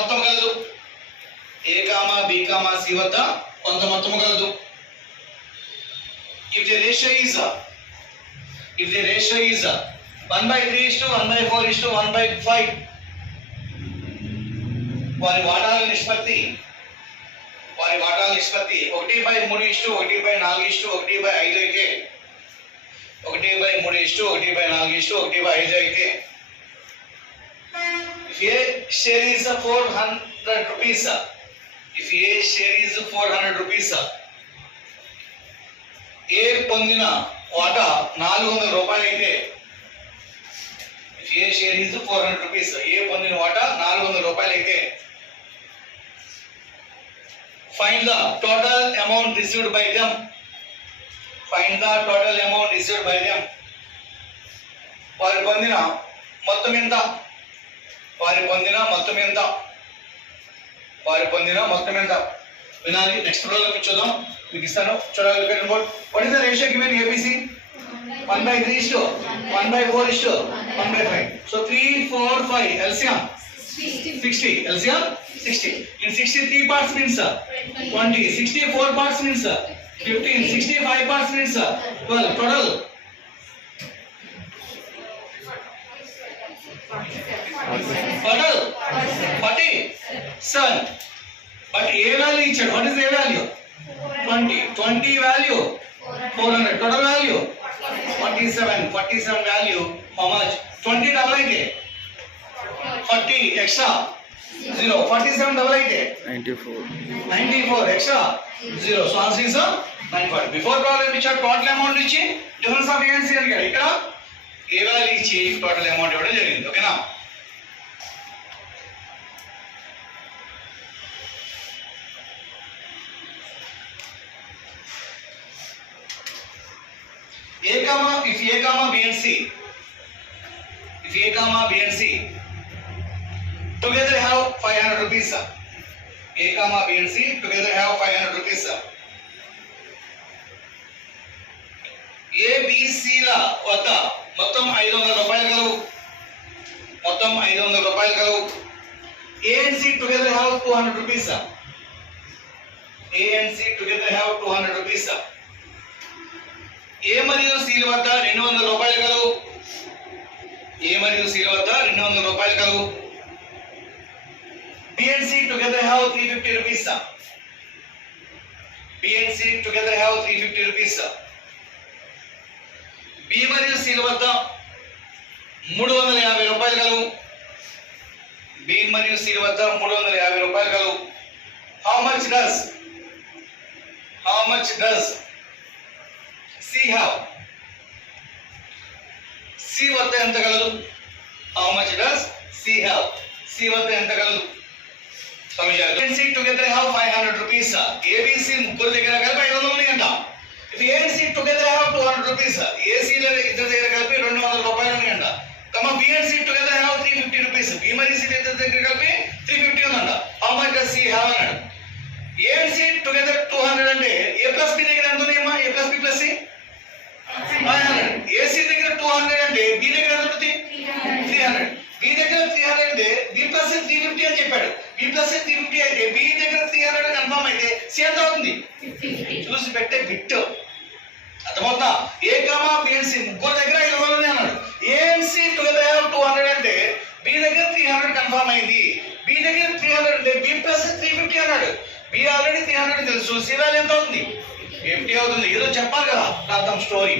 మొత్తం కలదు. ఏ comma B comma C వద్ద కొంత మొత్తం కలదు. If the ratio is 1/3:1/4:1/5, వారి వాటాల నిష్పత్తి 1/3:1/4:1/5 అయితే 1/3:1/4:1/5 అయితే if A share is 400 rupees, ఏ పొందిన వాటా 400 రూపాయలు అయితే ఏ షేర్ ఈజ్ 400 రూపీస్, ఏ పొందిన వాటా 400 రూపాయలు అయితే find the total amount received by them. వారి పొందిన మొత్తం ఎంత వినాలి. నెక్స్ట్ రోజు చూద్దాం. మీకు ఇస్తాను చూడాలి. What is the ratio given ABC? 1/3:1/4:1/5. So 3, 4, 5 LCM 60. In 63 parts means 20. 64 parts means 15. 65 parts means 12. Total 47. But A value ఇచ్చాడు. What is A value? 20 value 400. Total value 47 value how much? 20 double అయితే 40 extra 0. 47 double అయితే 94 extra 0. So answer is 94. Before problem ఇచ్చాడు total amount ఇచ్చి difference of A and C అడిగాడు. ఇక్కడ A value ఇచ్చి total amount ఇవ్వడం జరిగింది. ఓకేనా? If A, B and C together have 500 rupees. A, B and C together have 500 rupees. A, B, C ల వద్ద మొత్తం 500 రూపాయలు కలవు. A and C together have 200 rupees. A మరియు C ల వద్ద 200 రూపాయలు కలవు. B and C together have 350 rupees. B మరియు C ల వద్ద 350 రూపాయలు కలవు. How much does C have? C వద్ద ఎంత కలదు? How much does C have? C వద్ద ఎంత కలదు? సమీకరణం. A and C together have 500 rupees. ABC ముగ్గురు దగ్గర కలిపి 500 ఉన్నాయంట. If A and C together have 200 rupees, AC ల ఇద్దరు దగ్గర కలిపి 200 రూపాయలు ఉన్నాయంట. B and C together have 350 rupees. B మరియు C ఇద్దరు దగ్గర కలిపి 350 ఉందంట. How much does C have అన్నాడు. A and C together 200 అంటే A plus B దగ్గర ఎంత ఉన్నాయమ్మా? A plus B plus C 500. AC దగ్గర 200 అంటే B దగ్గర ఎంత ఉంటుంది? 300. B దగ్గర 300 అంటే B plus C 350 అని చెప్పాడు. B plus C 350 అయితే B దగ్గర 300 కన్ఫర్మ్ అయితే C ఎంత అవుతుంది? 50. చూసి పెట్టే బిట్ అర్థమవుతుందా? A, B and C ముగ్గురు దగ్గర 500 ఉన్నాయి అన్నాడు. A and C together have 200 అంటే B దగ్గర 300 కన్ఫర్మ్ అయింది. B దగ్గర 300 అంటే B plus C 350 అన్నాడు. B ఆల్రెడీ 300 తెలుసు. C వాల్యూ ఎంత అవుతుంది? 50 అవుతుంది. ఏదో చెప్పాలి కదా రాద్దాం story.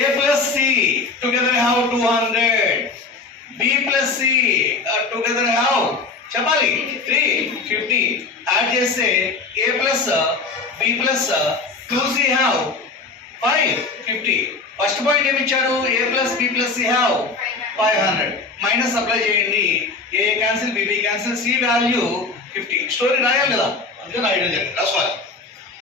A plus C together have 200. B plus C together have చెప్పాలి 350. యాడ్ చేస్తే A plus B plus 2C have 550. First point ఏమి ఇచ్చాడు? A plus B plus C have 500. Minus apply చేయండి. A cancel, B cancel, C value 50. Story రాయాలి కదా, అందుకే రాయడం జరిగింది. రాసుకోవాలి.